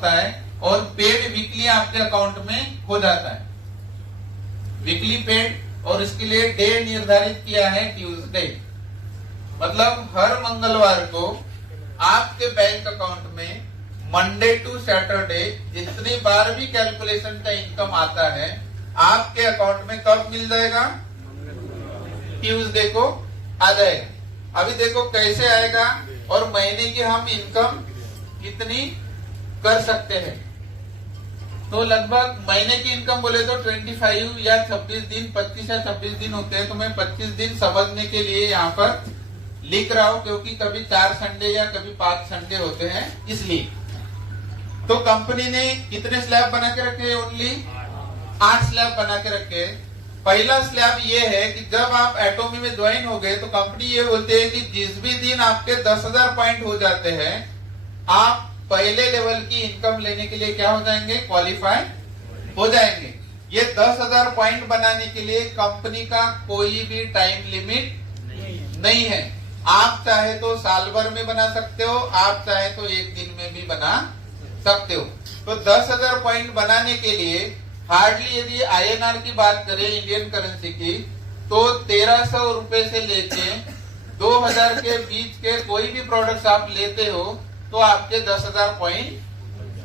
होता है और पेड वीकली आपके अकाउंट में हो जाता है, वीकली पेड। और इसके लिए डे निर्धारित किया है ट्यूसडे, मतलब हर मंगलवार को आपके बैंक अकाउंट में मंडे टू सैटरडे जितनी बार भी कैलकुलेशन का इनकम आता है आपके अकाउंट में कब मिल जाएगा? ट्यूसडे को आ जाएगा। अभी देखो कैसे आएगा और महीने की हम इनकम कितनी कर सकते हैं। तो लगभग महीने की इनकम बोले तो 25 या 26 दिन, 25 या 26 दिन होते हैं। तो मैं 25 दिन समझने के लिए यहाँ पर लिख रहा हूँ, क्योंकि कभी 4 संडे या कभी 5 संडे होते हैं, इसलिए। तो कंपनी ने कितने स्लैब बना के रखे? ओनली 8 स्लैब बना के रखे। पहला स्लैब ये है कि जब आप एटोमी में ज्वाइन हो गए तो कंपनी ये बोलती है कि जिस भी दिन आपके 10,000 पॉइंट हो जाते हैं आप पहले लेवल की इनकम लेने के लिए क्या हो जाएंगे? क्वालिफाई हो जाएंगे। ये 10,000 पॉइंट बनाने के लिए कंपनी का कोई भी टाइम लिमिट नहीं है। आप चाहे तो साल भर में बना सकते हो, आप चाहे तो एक दिन में भी बना सकते हो। तो 10,000 पॉइंट बनाने के लिए हार्डली यदि INR की बात करें, इंडियन करेंसी की, तो 1300 रुपए से लेके 2000 के बीच के कोई भी प्रोडक्ट्स आप लेते हो तो आपके 10,000 पॉइंट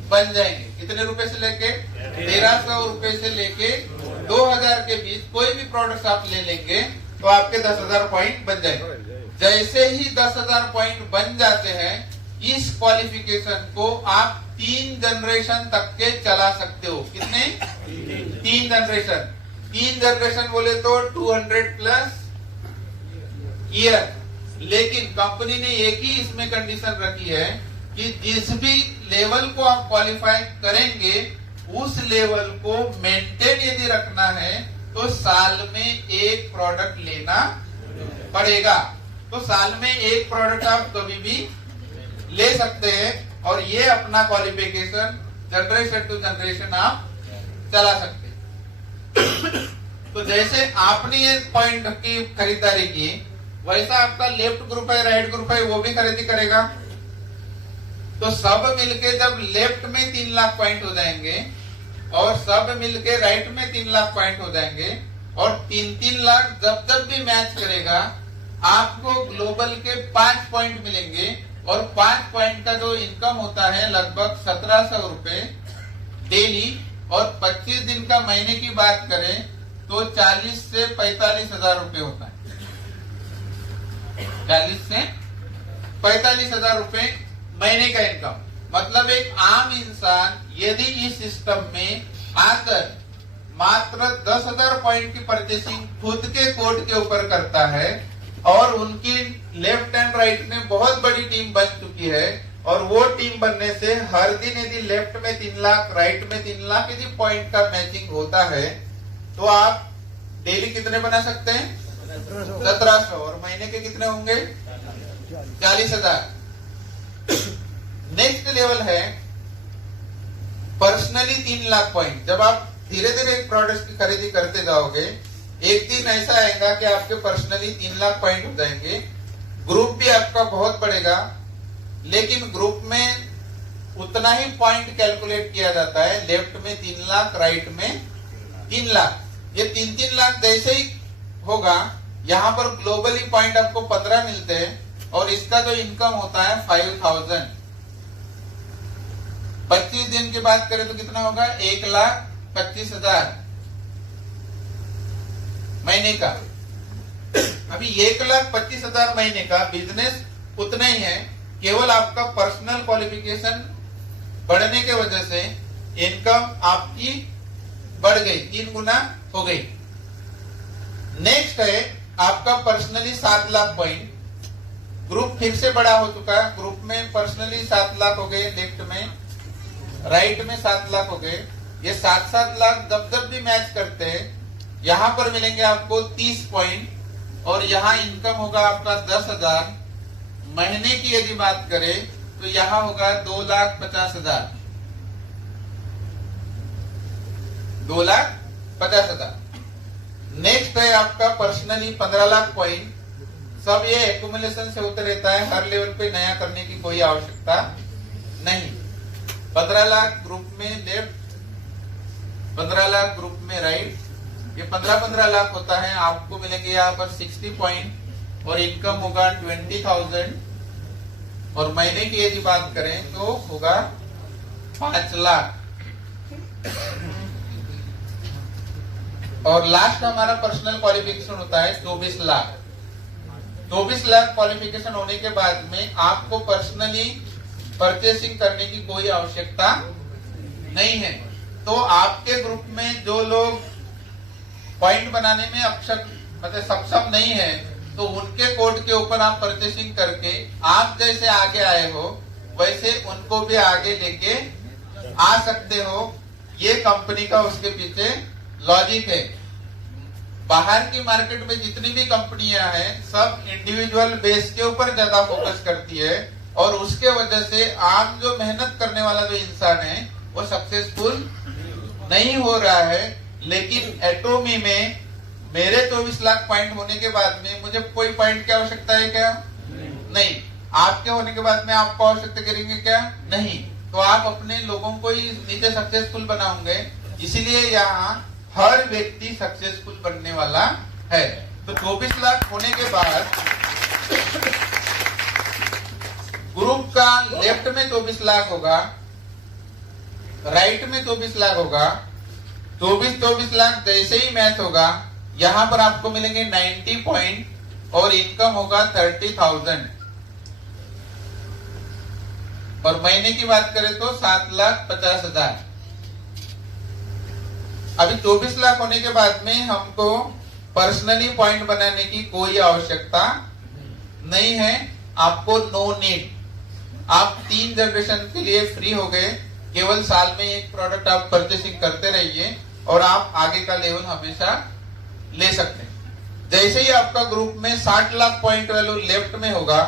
बन जाएंगे। कितने रुपए से लेके? 1300 रुपए से लेके 2000 के बीच कोई भी प्रोडक्ट्स आप ले लेंगे तो आपके 10,000 पॉइंट बन जाएंगे। जैसे ही 10,000 पॉइंट बन जाते हैं, इस क्वालिफिकेशन को आप 3 जनरेशन तक के चला सकते हो। कितने? 3 जनरेशन। 3 जनरेशन बोले तो 200 प्लस ईयर। लेकिन कंपनी ने एक ही इसमें कंडीशन रखी है कि जिस भी लेवल को आप क्वालिफाई करेंगे उस लेवल को मेंटेन यदि रखना है तो साल में एक प्रोडक्ट लेना पड़ेगा। तो साल में एक प्रोडक्ट आप कभी भी ले सकते हैं और ये अपना क्वालिफिकेशन जनरेशन टू जनरेशन आप चला सकते हैं। तो जैसे आपने ये पॉइंट की खरीदारी की, वैसा आपका लेफ्ट ग्रुप है, राइट ग्रुप है, वो भी खरीदी करेगा। तो सब मिलके जब लेफ्ट में 3 लाख पॉइंट हो जाएंगे और सब मिलके राइट में 3 लाख पॉइंट हो जाएंगे और 3-3 लाख जब जब भी मैच करेगा आपको ग्लोबल के 5 पॉइंट मिलेंगे। और 5 पॉइंट का जो इनकम होता है लगभग 1700 रुपए डेली। और 25 दिन का महीने की बात करें तो 40 से 45 हजार रुपए होता है। 40 से 45 हजार रुपए महीने का इनकम। मतलब एक आम इंसान यदि इस सिस्टम में आकर मात्र 10,000 पॉइंट की परचेसिंग खुद के कोड के ऊपर करता है और उनकी लेफ्ट एंड राइट में बहुत बड़ी टीम बन चुकी है और वो टीम बनने से हर दिन यदि लेफ्ट में 3 लाख, राइट में 3 लाख यदि पॉइंट का मैचिंग होता है तो आप डेली कितने बना सकते हैं? 1700। और महीने के कितने होंगे? 40,000। नेक्स्ट लेवल है पर्सनली 3 लाख पॉइंट। जब आप धीरे धीरे एक प्रोडक्ट की खरीदी करते जाओगे, एक दिन ऐसा आएगा कि आपके पर्सनली 3 लाख पॉइंट हो जाएंगे। ग्रुप भी आपका बहुत बढ़ेगा, लेकिन ग्रुप में उतना ही पॉइंट कैलकुलेट किया जाता है। लेफ्ट में 3 लाख, राइट में 3 लाख। ये 3-3 लाख जैसे ही होगा, यहाँ पर ग्लोबली पॉइंट आपको 15 मिलते हैं और इसका जो इनकम होता है 5,000। 25 दिन की बात करें तो कितना होगा? 1,25,000 महीने का। अभी 1,25,000 महीने का बिजनेस उतना ही है, केवल आपका पर्सनल क्वालिफिकेशन बढ़ने के वजह से इनकम आपकी बढ़ गई, 3 गुना हो गई। नेक्स्ट है आपका पर्सनली 7 लाख पॉइंट। ग्रुप फिर से बड़ा हो चुका है। ग्रुप में पर्सनली 7 लाख हो गए, लेफ्ट में, राइट में 7 लाख हो गए। ये 7-7 लाख जब जब भी मैच करते हैं यहाँ पर मिलेंगे आपको 30 पॉइंट और यहाँ इनकम होगा आपका 10,000। महीने की यदि बात करें तो यहाँ होगा 2,50,000। 2,50,000। नेक्स्ट है आपका पर्सनली 15 लाख पॉइंट। सब ये एक्यूमुलेशन से होते रहता है, हर लेवल पे नया करने की कोई आवश्यकता नहीं। 15 लाख ग्रुप में लेफ्ट, 15 लाख ग्रुप में राइट, ये 15-15 लाख होता है। आपको मिलेंगे यहाँ पर 60 पॉइंट और इनकम होगा 20,000 और महीने की यदि बात करें तो होगा 5 लाख। और लास्ट हमारा पर्सनल क्वालिफिकेशन होता है 24 लाख। 24 लाख क्वालिफिकेशन होने के बाद में आपको पर्सनली परचेसिंग करने की कोई आवश्यकता नहीं है। तो आपके ग्रुप में जो लोग पॉइंट बनाने में मतलब सक्षम नहीं है, तो उनके कोड के ऊपर आप परचेसिंग करके आप जैसे आगे आए हो वैसे उनको भी आगे लेके आ सकते हो। ये कंपनी का उसके पीछे लॉजिक है। बाहर की मार्केट में जितनी भी कंपनियां हैं सब इंडिविजुअल बेस के ऊपर ज्यादा फोकस करती है और उसके वजह से आम जो मेहनत करने वाला जो इंसान है वो सक्सेसफुल नहीं हो रहा है। लेकिन एटोमी में मेरे 24 लाख पॉइंट होने के बाद में मुझे कोई पॉइंट की आवश्यकता है क्या? नहीं। आपके होने के बाद में आपको आवश्यकता करेंगे क्या? नहीं। तो आप अपने लोगों को ही नीचे सक्सेसफुल बनाओगे। इसीलिए यहाँ हर व्यक्ति सक्सेसफुल बनने वाला है। तो 24 लाख होने के बाद ग्रुप का लेफ्ट में 24 लाख होगा, राइट में 24 लाख होगा। 24 लाख जैसे ही मैच होगा यहाँ पर आपको मिलेंगे 90 पॉइंट और इनकम होगा 30,000 और महीने की बात करें तो 7,50,000। अभी 24 लाख होने के बाद में हमको पर्सनली पॉइंट बनाने की कोई आवश्यकता नहीं है। आपको नो नीड। आप 3 जनरेशन के लिए फ्री हो गए। केवल साल में एक प्रोडक्ट आप परचेसिंग करते रहिए और आप आगे का लेवल हमेशा ले सकते हैं। जैसे ही आपका ग्रुप में 60 लाख पॉइंट वैल्यू लेफ्ट में होगा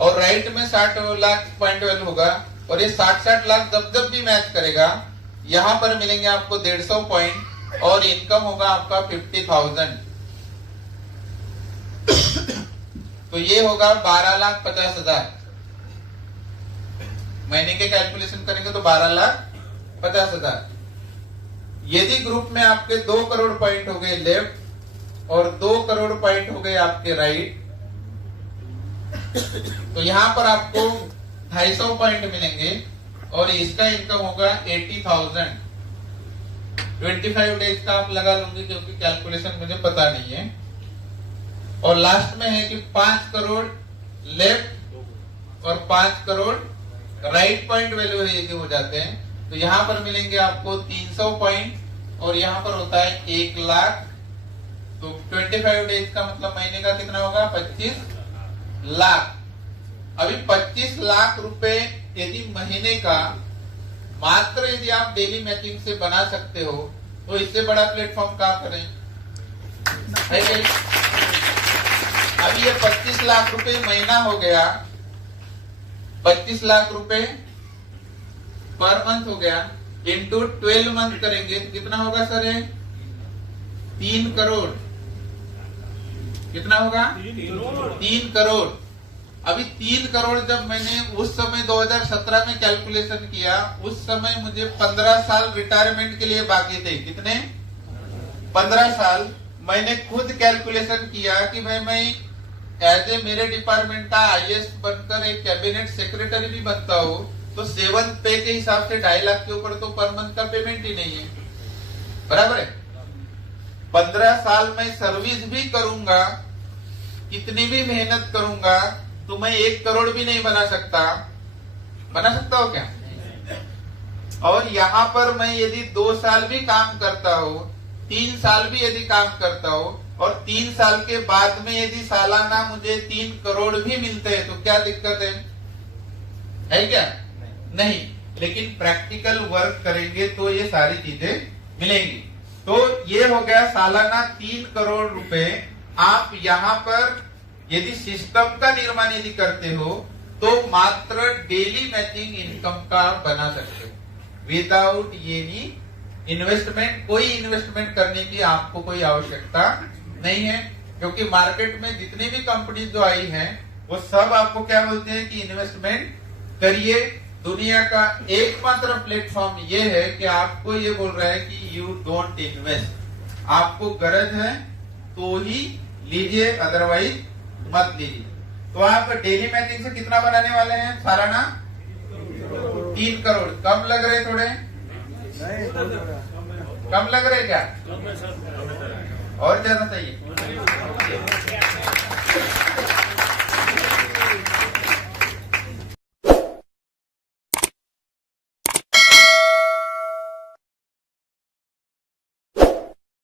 और राइट में 60 लाख पॉइंट वैल्यू होगा और ये 60 लाख जब भी मैच करेगा यहाँ पर मिलेंगे आपको 150 पॉइंट और इनकम होगा आपका 50,000। तो ये होगा 12,50,000। महीने के कैलकुलेशन करेंगे तो 12,50,000। यदि ग्रुप में आपके 2 करोड़ पॉइंट हो गए लेफ्ट और 2 करोड़ पॉइंट हो गए आपके राइट, तो यहाँ पर आपको 250 पॉइंट मिलेंगे और इसका इनकम होगा 80,000। 25 डेज का आप लगा लूंगी क्योंकि कैलकुलेशन मुझे पता नहीं है। और लास्ट में है कि 5 करोड़ लेफ्ट और 5 करोड़ राइट पॉइंट वैल्यू यदि हो जाते हैं तो यहाँ पर मिलेंगे आपको 300 पॉइंट और यहाँ पर होता है 1 लाख। तो 25 डेज का मतलब महीने का कितना होगा? 25 लाख। अभी 25 लाख रुपए यदि महीने का मात्र यदि आप डेली मैचिंग से बना सकते हो तो इससे बड़ा प्लेटफॉर्म क्या करें, है क्या? अभी ये 25 लाख रुपए महीना हो गया, 25 लाख रुपए पर मंथ हो गया, इंटू 12 मंथ करेंगे तो कितना होगा सर? 3 करोड़। कितना होगा? 3 करोड़। अभी 3 करोड़ जब मैंने उस समय 2017 में कैलकुलेशन किया, उस समय मुझे 15 साल रिटायरमेंट के लिए बाकी थे। कितने? 15 साल। मैंने खुद कैलकुलेशन किया कि भाई मैं एज ए मेरे डिपार्टमेंट का आईएएस बनकर एक कैबिनेट सेक्रेटरी भी बनता हो तो 7th पे के हिसाब से 2.5 लाख के ऊपर तो पर मंथ का पेमेंट ही नहीं है। बराबर है? 15 साल में सर्विस भी करूंगा, कितनी भी मेहनत करूंगा तो मैं 1 करोड़ भी नहीं बना सकता। बना सकता हो क्या? और यहाँ पर मैं यदि 2 साल भी काम करता हो, 3 साल भी यदि काम करता हो और 3 साल के बाद में यदि सालाना मुझे 3 करोड़ भी मिलते हैं तो क्या दिक्कत है क्या? नहीं। लेकिन प्रैक्टिकल वर्क करेंगे तो ये सारी चीजें मिलेंगी। तो ये हो गया सालाना 3 करोड़ रुपए। आप यहाँ पर यदि सिस्टम का निर्माण यदि करते हो तो मात्र डेली मैचिंग इनकम का बना सकते हो विदाउट एनी इन्वेस्टमेंट। कोई इन्वेस्टमेंट करने की आपको कोई आवश्यकता नहीं है क्योंकि मार्केट में जितनी भी कंपनी जो आई है वो सब आपको क्या बोलते हैं कि इन्वेस्टमेंट करिए दुनिया का एकमात्र प्लेटफॉर्म ये है कि आपको ये बोल रहा है कि यू डोंट इन्वेस्ट, आपको गरज है तो ही लीजिए, अदरवाइज मत लीजिए। तो आप डेली मैचिंग से कितना बनाने वाले हैं सालाना? 3 करोड़। कम लग रहे थोड़े? कम लग रहे क्या? और ज्यादा चाहिए?